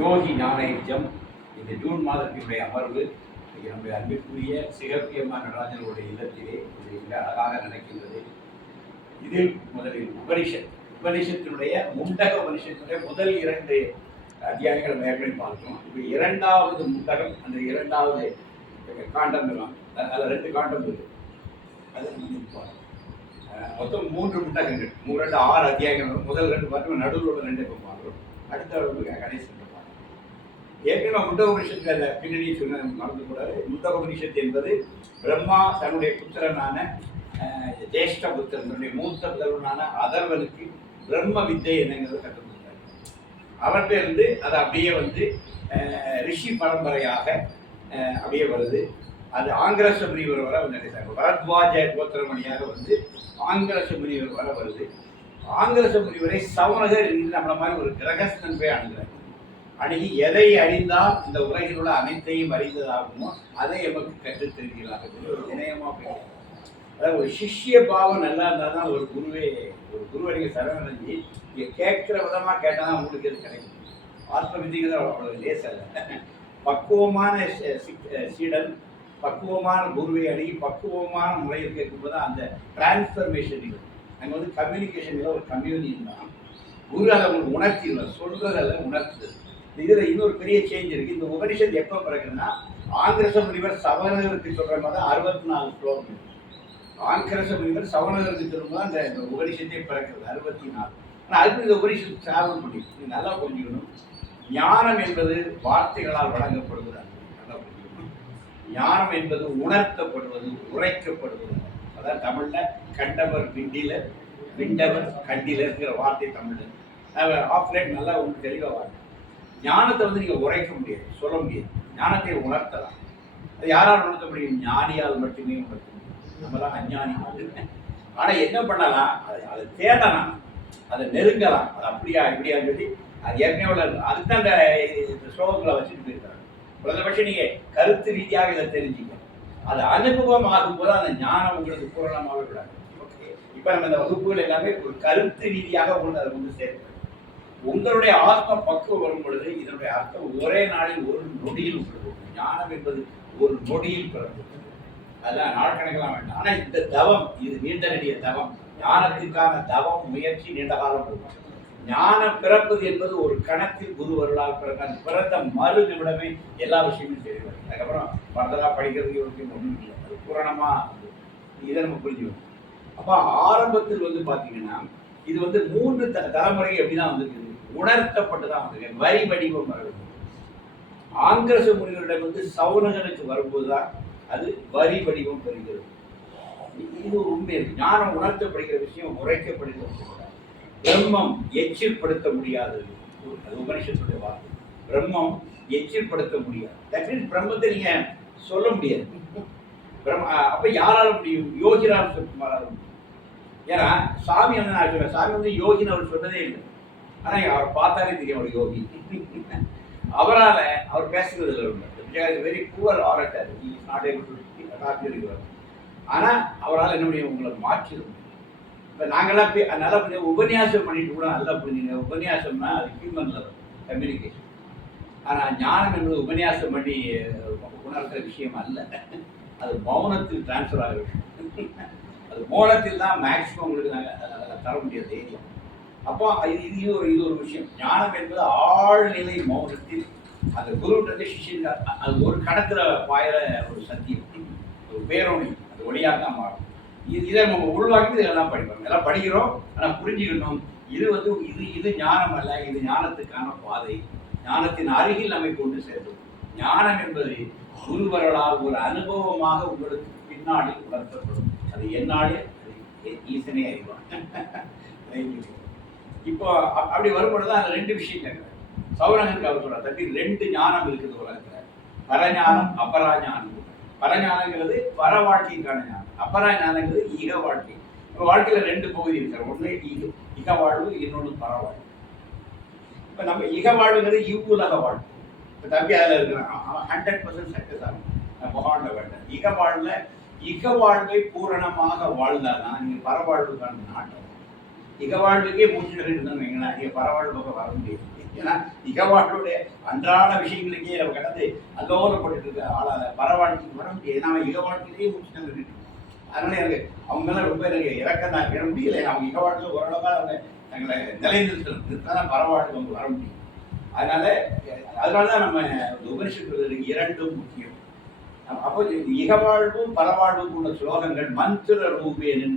யோகி ஞானயஜம் இந்த ஜூன் மாதத்தினுடைய அமர்வு நம்முடைய அன்பிற்குரிய சிகப்பியம்மா நடராஜனுடைய இல்லத்திலே இது மிக அழகாக நடக்கின்றது. இதில் முதலில் உபனிஷத்தினுடைய முண்டக உபனிஷத்தினுடைய முதல் 2 அத்தியாயங்கள் ஏற்கனவே பார்த்தோம். இப்போ 2வது முண்டகம், அந்த 2வது காண்டம் தான். அதில் 2 காண்டம் இருக்கு. அது மொத்தம் 3 முண்டகங்கள், 6 அத்தியாயங்கள். முதல் 2 பார்த்தோம், நடுவில் உள்ள 2 இப்போ பார்க்குறோம். அடுத்த கடைசி ஏற்கனவே முண்டக உபனிஷத்துல பின்னணி சொன்ன மறந்து கூடாது. முண்டக உபனிஷத்து என்பது பிரம்மா தன்னுடைய புத்திரனான ஜேஷ்ட புத்திரன், தன்னுடைய மூத்த புத்திரனான அதர்வனுக்கு பிரம்ம வித்தை என்னங்கிறத கற்றுக் கொடுத்தார். அவர்கிட்ட இருந்து அது அப்படியே ரிஷி பரம்பரையாக அப்படியே வருது. அது ஆங்கிரச முனிவர் வர வந்து பரத்வாஜ கோத்திரமணியாக ஆங்கிரச முனிவர் வர வருது. ஆங்கிரச முனிவரை சவணகர் என்று நம்மள மாதிரி ஒரு கிரகஸ்தன் போய் அணுகிறார். அணுகி எதை அறிந்தால் இந்த உலகில் உள்ள அனைத்தையும் அறிந்ததாகுமோ அதை எமக்கு கற்றுத் தருகிறார்கள். ஒரு இணையமாக போய் அதாவது ஒரு சிஷ்ய பாவம் நல்லா இருந்தால் தான் ஒரு குருவை நீங்கள் சரணடைஞ்சி நீங்கள் கேட்குற விதமாக கேட்டால் தான் உங்களுக்கு இது கிடைக்கும். ஆத்ம விதிகள் அவ்வளோ லேசல்ல. பக்குவமான சீடன் பக்குவமான குருவை அணுகி பக்குவமான முறையில் கேட்கும்போது அந்த டிரான்ஸ்ஃபர்மேஷன் நிகழும். அங்கே கம்யூனிகேஷன் ஒரு கம்யூனியன் தான். குரு அதை உங்களுக்கு உணர்த்திடுவார், சொல்றதெல்லாம் உணர்த்துது. இதில் இன்னொரு பெரிய சேஞ்ச் இருக்கு. இந்த உபனிஷத் எப்போ பிறகுன்னா ஆங்கிரச முனிவர் சவணகருக்கு சொல்ற மாதிரி 64 ஸ்லோகம். ஆங்கிரச முனிவர் சவணகருக்கு சொல்லும்போது அந்த உபனிஷத்தை பிறக்கிறது 64. ஆனால் அதுக்கு இந்த உபனிஷத்து டிராவல் பண்ணி நீங்கள் நல்லா புரிஞ்சுக்கணும். ஞானம் என்பது வார்த்தைகளால் வழங்கப்படுவது. நல்லா புரிஞ்சுக்கணும். ஞானம் என்பது உணர்த்தப்படுவது, உரைக்கப்படுவது. அதான் தமிழ்ல கண்டவர் விண்டிலர், விண்டவர் கண்டிலர்ங்கிற வார்த்தை தமிழ் ஆஃப்லைட் நல்லா உங்களுக்கு தெளிவாக வாங்க. ஞானத்தை நீங்கள் உரைக்க முடியாது, சொல்ல முடியாது. ஞானத்தை உணர்த்தலாம். அது யாரால் உணர்த்த முடியும்? ஞானியால் மட்டுமே உணர்த்த முடியும். நம்மளாம் அஞ்ஞானி. ஆனால் என்ன பண்ணலாம்? அதை தேடலாம், அதை நெருங்கலாம். அது அப்படியா இப்படியான்னு சொல்லி அது ஏற்கனவே அதுதான் அந்த ஸ்லோகங்களை வச்சுட்டு போயிருக்காங்க. குறைந்தபட்சம் நீங்கள் கருத்து ரீதியாக இதை தெரிஞ்சுக்க. அது அனுபவம் ஆகும்போது அந்த ஞானம் உங்களுக்கு பூரணமாக விடாது. ஓகே, இப்போ நம்ம இந்த வகுப்புகள் எல்லாமே ஒரு கருத்து ரீதியாக உங்களுக்கு அதை சேர்க்கணும். உங்களுடைய ஆத்ம பக்குவம் வரும் பொழுது இதனுடைய அர்த்தம் ஒரே நாளில் ஒரு நொடியில் பிறகு. ஞானம் என்பது ஒரு நொடியில் பிறகு. அதெல்லாம் நாட்கணக்கெல்லாம் வேண்டாம். ஆனால் இந்த தவம் இது நீண்ட நெடிய தவம். ஞானத்திற்கான தவம் முயற்சி நீண்ட காலம் போகும். ஞானம் பிறப்பது என்பது ஒரு கணத்தில் குரு வருளால் பிறக்க பிறந்த மறு நிமிடமே எல்லா விஷயமும் தெரியும். அதுக்கப்புறம் பரதலா படிக்கிறதுக்கு ஒன்றும் இல்லை. அது பூரணமா இதை நம்ம புரிஞ்சுக்கணும். அப்போ ஆரம்பத்தில் பார்த்தீங்கன்னா இது 3 தலைமுறை எப்படிதான் வந்திருக்குது, உணர்த்தப்பட்டுதான் வந்திருக்கு. வரி வடிவம் வருது. ஆங்கிரச முனிவரிடம் சவுனகனுக்கு வரும்போதுதான் அது வரி வடிவம் பெறுகிறது. இது ஒரு உண்மை. ஞானம் உணர்த்தப்படுகிற விஷயம் உரைக்கப்படுகிறது. பிரம்மம் எச்சிற்படுத்த முடியாதது. அது உபனிஷத்துடைய வார்த்தை. பிரம்மம் எச்சிற்படுத்த முடியாது. தட் மீன்ஸ் பிரம்மத்தை நீங்க சொல்ல முடியாது. அப்ப யாரால முடியும்? யோகிராம் சுகுமாரால் முடியும். ஏன்னா சாமி நான் சொல்றேன், சாமி யோகின்னு அவர் சொன்னதே இல்லை. ஆனால் அவர் பார்த்தாலே தெரியும் அவர் யோகி. அவரால் அவர் பேசுறது இல்லை. Very poor orator. ஆனால் அவரால் என்ன முடியும்? உங்களை மாற்றிடும். இப்போ நாங்கள்லாம் நல்லா புரிஞ்சு உபன்யாசம் பண்ணிட்டு கூட நல்லா புரிஞ்சுங்க. உபன்யாசம்னா அது ஹியூமன் லெவல் கம்யூனிகேஷன். ஆனால் ஞானம் என்பது உபன்யாசம் பண்ணி உணர்கிற விஷயம் அல்ல. அது மௌனத்தில் டிரான்ஸ்ஃபர் ஆக விஷயம். அது மௌனத்தில் தான் மேக்சிமம் உங்களுக்கு நாங்கள் தர முடியாது ஏரியா. அப்போ இது ஒரு விஷயம். ஞானம் என்பது ஆழ்நிலை மௌனத்தில் அந்த குருன்றது சிஷியன். அது ஒரு கணத்தில் பாயிற ஒரு சத்தியம், ஒரு பேரொழி. அது ஒளியாக தான் மாறும். இதை நம்ம உள்வாக்கி இதெல்லாம் படிப்போம். இதெல்லாம் படிக்கிறோம். ஆனால் புரிஞ்சுக்கணும், இது ஞானம் அல்ல. இது ஞானத்துக்கான பாதை. ஞானத்தின் அருகில் நம்மை கொண்டு சேர்க்கும். ஞானம் என்பது குருவர்களால் ஒரு அனுபவமாக உங்களுக்கு பின்னாடி உணர்த்தப்படும். அது என்னாலே ஈசனே அறிவான். இப்போ அப்படி வரும்பொழுது அந்த 2 விஷயம் கேட்குறாரு. சௌரகனுக்கு அவர் சொல்றார், தம்பி 2 ஞானம் இருக்குது உலகத்தில். பரஞானம், அபராஞானம். பரஞானங்கிறது பர வாழ்க்கைக்கான ஞானம். அபராஞானங்கிறது ஈக வாழ்க்கை. இப்போ வாழ்க்கையில் 2 பகுதி இருக்கிற. ஒன்று இக வாழ்வு, இன்னொன்று பர வாழ்வு. இப்போ நம்ம இக வாழ்வுங்கிறது இவ்வுலக வாழ்வு. இப்போ தம்பி அதில் இருக்கிறான், அவன் 100% சக்ஸஸ் ஆகும். பகவான்ட வேண்டாம். இக வாழ்வை பூரணமாக வாழ்ந்தாதான் நீங்கள் பரவாழ்வுக்கான நாட்டம். இக வாழ்வுக்கே மூச்சு இருந்தான்னு வைங்களா, நீங்கள் பரவாழ்வு பக்கம் வர முடியாது. ஏன்னா இகவாழ்வுடைய அன்றாட விஷயங்களுக்கே நம்ம கடந்து அல்லோலப்பட்டு இருக்க ஆளாத பரவாழ்க்கைக்கு வர முடியாது. நம்ம இகவாழ்க்கையிலேயே முடிச்சுட்டு இருக்கோம். அதனால எனக்கு அவங்கெல்லாம் ரொம்ப எனக்கு இறக்கம் தான் விட முடியல. அவங்க இகவாழ்க்கையில் ஓரளவாக அவங்க தங்களை நிலைநிறுத்தலாம் பரவாழ்க்கை அவங்க வர முடியும். அதனாலதான் நம்ம உபனிஷத்துகளுக்கு இரண்டும் முக்கியம். அப்போ இகவாழ்வும் பரவாழ்வும் உள்ள ஸ்லோகங்கள் மந்திர ரூபேன்,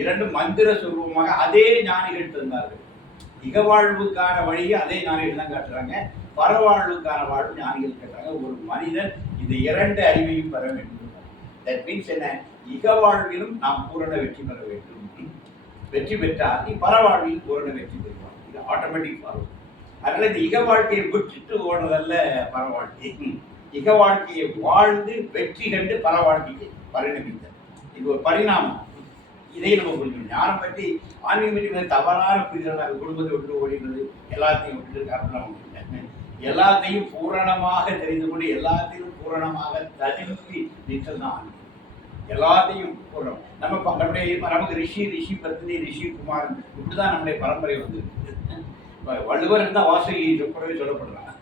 இரண்டும் மந்திர சுரூபமாக அதே ஞானிகள் தந்தார்கள். இகவாழ்வுக்கான வழியை அதே ஞானிகள் தான் காட்டுறாங்க, பரவாழ்வுக்கான வாழ்வு ஞானிகள் காட்டுறாங்க. ஒரு மனிதன் இந்த இரண்டு அறிவையும் பெற வேண்டும். தட் மீன்ஸ் என்ன, இகவாழ்விலும் நாம் பூரண வெற்றி பெற வேண்டும். வெற்றி பெற்றால் நீ பரவாழ்வில் பூரண வெற்றி பெறுவான். இது ஆட்டோமேட்டிக் ஃபாலோ. அதனால இந்த இக வாழ்க்கையை விட்டுட்டு ஓடுறதல்ல பரவாழ்க்கை. இக வாழ்க்கையை வாழ்ந்து வெற்றி கண்டு பல வாழ்க்கைக்கு பரிணமித்தல். இது ஒரு பரிணாமம். இதை நம்ம புரிஞ்சுக்கணும். ஞானம் பற்றி ஆன்மீகம் பற்றி தவறான புரிதல், குடும்பத்தை விட்டு ஓடினது, எல்லாத்தையும் விட்டுட்டு அப்படிலாம் எல்லாத்தையும் பூரணமாக தெரிந்து கொண்டு எல்லாத்தையும் பூரணமாக தகுதி நிற்றல் தான் ஆன்மீகம். எல்லாத்தையும் பூரணம். நமக்கு ரிஷி பத்னி, ரிஷி குமாரன் இப்படிதான் நம்முடைய பரம்பரை வந்து வள்ளுவர் இருந்தால் வாசகி சொற்பொழிவு சொல்லப்படுறாங்க.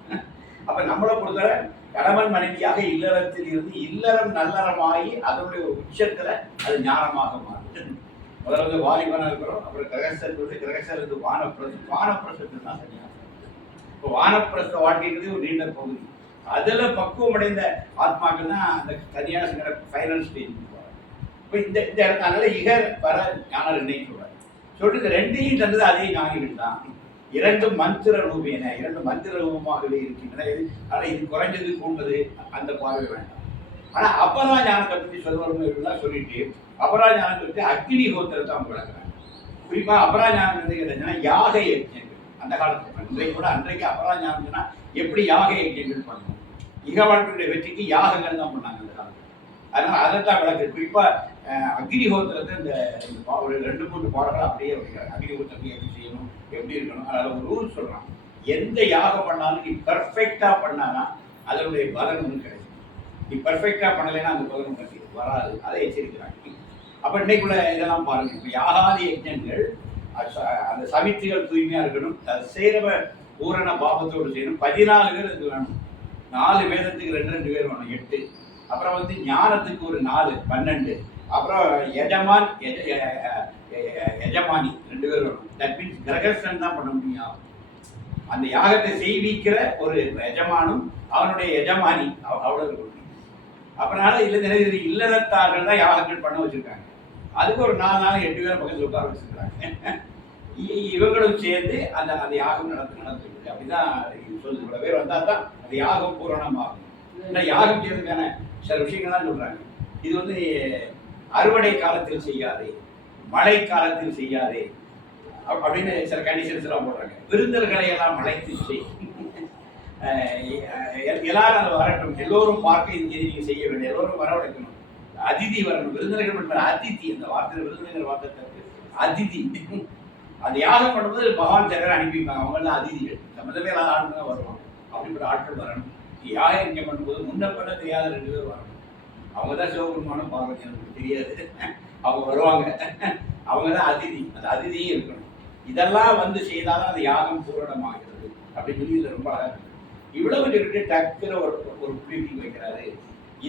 அப்ப நம்மளை பொறுத்தவரை கணவன் மனைவியாக இல்லறத்தில் இருந்து இல்லறம் நல்லறமாகி அதனுடைய ஒரு உச்சத்துல அது ஞானமாக மாறுது. முதல்ல வந்து வாலிபனா இருக்கிறோம், அப்புறம் கிரகஸ்தர் இருந்து வானப்பிரசத்துக்கு தான் சரியா. இப்போ வானப்பிரஸ்த வாழ்க்கைங்கிறது ஒரு நீண்ட பகுதி. அதுல பக்குவம் அடைந்த ஆத்மாக்கள் தான் அந்த சரியான ஃபைனல் ஸ்டேஜ் போறாங்க. இப்போ இந்த இடத்தால இகர் வர ஞானம் ரெண்டையும் சொல்றாரு. சொல்லிட்டு ரெண்டையும் தந்தது அதே ஞானிகள் தான். இரண்டும் மந்திர ரூபேன, இரண்டு மந்திர ரூபமாகவே இருக்கின்றன. ஆனால் இது குறைஞ்சது கூண்டது அந்த பார்வை வேண்டாம். ஆனா அபரா ஞானத்தை பற்றி சொல்லுவாங்க சொல்லிட்டு அபரா ஞானத்தை பற்றி அக்னி ஹோத்திரத்தை அவங்க விளக்குறாங்க. குறிப்பா அபரா ஞானம் கேட்டீங்கன்னா யாக யஜ்ஞங்கள். அந்த காலத்துல இன்றைக்கு கூட அன்றைக்கு அபரா ஞானம்னா எப்படி யாக யஜ்ஞங்கள் பண்ணணும், இக வாழ்க்கையுடைய வெற்றிக்கு யாகங்கள் தான் பண்ணாங்க அந்த காலத்துல. அதனால அதைத்தான் விளக்கு. குறிப்பா அக்னிஹோத்திரத்தை இந்த ஒரு 2-3 பாடங்கள் அப்படியே வைக்கிறாங்க. அக்னிஹோத்திரத்தை எப்படி செய்யணும், எப்படி இருக்கணும். அதில் ஒரு ரூல் சொல்றான், எந்த யாகம் பண்ணாலும் நீ பர்ஃபெக்டா பண்ணாதான் அதனுடைய பலன் ஒன்று கிடைக்கும். நீ பர்ஃபெக்டா பண்ணலைன்னா அந்த பலன் உனக்கு வராது. அதை எச்சரிக்கிறாங்க. அப்ப இன்னைக்குள்ள இதெல்லாம் பாருங்க. இப்போ யாகாதி யஜ்ஞங்கள் அந்த சமித்திகள் தூய்மையா இருக்கணும், அது செய்யறவ பூரண பாபத்தோடு செய்யணும். 14 பேர் இது வேணும். 4 வேதத்துக்கு 2 பேர் வேணும், 8. அப்புறம் வந்து ஞானத்துக்கு ஒரு 4, 12. அப்புறம் எஜமான் எஜமானி 2 பேர் வேணும். தட் மீன்ஸ் கிரகஸ்தன் தான் பண்ண முடியும். அந்த யாகத்தை செய்விக்கிற ஒரு எஜமானும் அவனுடைய எஜமானி அவ்வளவு இருக்கணும். அப்படினால இதுல இல்லறத்தார்கள் தான் யாகங்கள் பண்ண வச்சிருக்காங்க. அதுக்கு ஒரு 4 நாள் 8 பேர் பக்கத்தில் உட்கார வச்சிருக்காங்க. இவங்களும் சேர்ந்து அந்த அந்த யாகம் நடத்துறது. அப்படிதான் சொல்லுது. இவ்வளவு பேர் வந்தா தான் அந்த யாகம் பூரணமாகும். யாகம் செய்யறதுக்கான சில விஷயங்கள் தான் சொல்றாங்க. இது வந்து அறுவடை காலத்தில் செய்யாதே, மழை காலத்தில் செய்யாதே அப்படின்னு சில கண்டிஷன்ஸ் எல்லாம் போடுறாங்க. விருந்தல்களை எல்லாம் மழைத்து செய், எல்லாரும் அதை வரட்டும், எல்லோரும் பார்க்க நீங்க செய்ய வேண்டும், எல்லோரும் வரவழைக்கணும், அதிதி வரணும். விருந்தினர்கள் பண்ற அதிதி, அந்த வார்த்தை விருந்தினர் வார்த்தை அதிதி. அந்த யாகம் பண்ணும்போது பகவான் சக்கரை அனுப்பிப்பாங்க. அவங்க தான் அதிதிகள். சம்மந்தமே இல்லாத ஆளுங்க தான் வருவாங்க. அப்படிப்பட்ட ஆட்கள் வரணும். யாகம் இங்கே பண்ணும்போது முன்ன பண்ண தெரியாத 2 பேர் வரணும். அவங்க தான் சிவபெருமானும் பார்வதி, எனக்கு தெரியாது. அவங்க வருவாங்க. அவங்க தான் அதிதி. அந்த அதிதியும் இருக்கணும். இதெல்லாம் வந்து செய்தாலும் அந்த யாகம் பூரணமாகிறது அப்படின்னு சொல்லி இதில் ரொம்ப அழகாக இருக்கு. இவ்வளவு சொல்லிட்டு டக்குற ஒரு புள்ளி வைக்கிறாரு.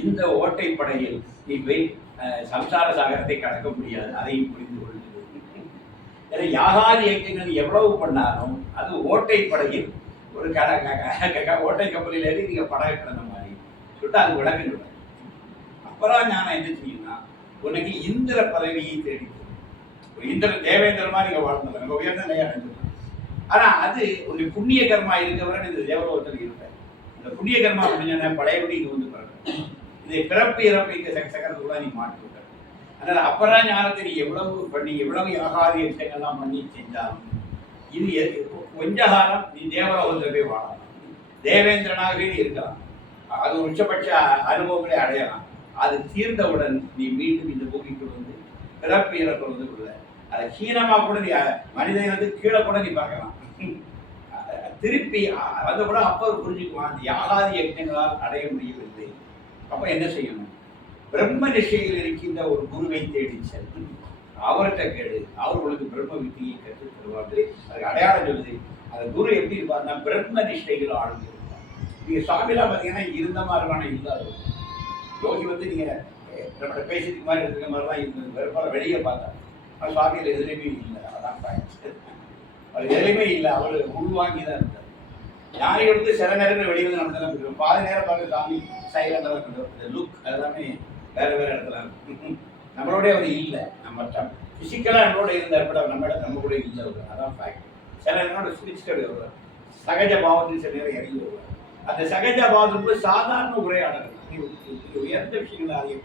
இந்த ஓட்டைப்படையில் நீ போய் சம்சார சாகரத்தை கடக்க முடியாது, அதையும் புரிந்து கொள்ளுது. ஏன்னா யாகாதி இயக்கங்கள் எவ்வளவு பண்ணாலும் அது ஓட்டைப்படையில் ஒரு ஓட்டை கப்பலில் ஏறி நீங்க படகு கிடந்த மாதிரி சொல்லிட்டு அது விளக்கு சொல்றாங்க. அப்புறம் ஞானம் என்ன செய்யும்னா, உனக்கு இந்திர பதவியை தேடி இந்திரன் தேவேந்திரமா நீங்க வாழ்ந்தது உயர்ந்த நிலையா அடைஞ்சிடலாம். ஆனா அது உன்னுடைய புண்ணிய கர்மா இருக்கவரை இந்த தேவலோகத்தில் இருப்பேன். இந்த புண்ணிய கர்மா முடிஞ்ச பழையபடி இங்க வந்து பிறகு இதை பிறப்பு இறப்பு இங்க சக்கரத்துக்குள்ள நீ மாற்றி விட்ட. அதனால அப்பரா ஞானத்தை நீ எவ்வளவு பண்ணி எவ்வளவு யாகாதி விஷயங்கள்லாம் பண்ணி செஞ்சாலும் இது கொஞ்ச காலம் நீ தேவலோகத்தில் போய் வாழலாம், தேவேந்திரனாகவே நீ இருக்கலாம், அது உச்சபட்ச அனுபவங்களை அடையலாம். அது தீர்ந்தவுடன் நீ மீண்டும் இந்த பூமிக்கு வந்து பிறப்பு இறப்பு வந்து கொள்ள அதை ஹீனமா கூட நீ மனித இனத்துக்கு கீழே கூட நீ பார்க்கலாம். திருப்பி வந்து கூட அப்போ புரிஞ்சுக்குவான், அந்த யாகாதி யஜ்ஞங்களால் அடைய முடியவில்லை. அப்ப என்ன செய்யணும்? பிரம்ம நிஷ்டையில் இருக்கின்ற ஒரு குருவை தேடி சென்று அவர்கிட்ட கேடு, அவர் உனக்கு பிரம்ம வித்தியை கற்றுத் தருவார்கள். அதுக்கு அடையாளம் சொல்லுது. அந்த குரு எப்படி இருப்பாருன்னா பிரம்ம நிஷ்டைகள் ஆழ்ந்து இருப்பார். நீங்க சுவாமிலாம் பார்த்தீங்கன்னா இருந்த மாதிரியான இல்லாதவர். யோகி வந்து நீங்க நம்மளோட பேசிட்டு மாதிரி இருக்கிற மாதிரி தான் இருந்தது. வெறுப்பால வெளியே பார்த்தா ஆனால் சுவாமியில் எதுலையுமே இல்லை. அதான் அவர் எதுலையுமே இல்லை. அவர் உள்வாங்கி தான் இருந்தார். ஞானிகள் வந்து சில நேரங்கள் வெளியே வந்து நம்ம தான் இருக்கும். பாதி நேரம் பார்க்க சாமி சைலண்டாக இருக்கட்டும். இந்த லுக் அதெல்லாமே வேற வேற இடத்துல இருக்கும். நம்மளோட அவர் இல்லை. நம்ம ஃபிசிக்கலாக நம்மளோட இருந்தார். பட் நம்ம கூட இல்லை அவர். அதான் ஃபேக்ட். சில நேரம் ஸ்பிரிச்சுவல் வருவார். சகஜ பாவத்தில் சில நேரம் இறங்கி வருவார். அந்த சகஜ பாவத்துக்கு சாதாரண உரையாடல் உயர்ந்த விஷயங்கள் அதை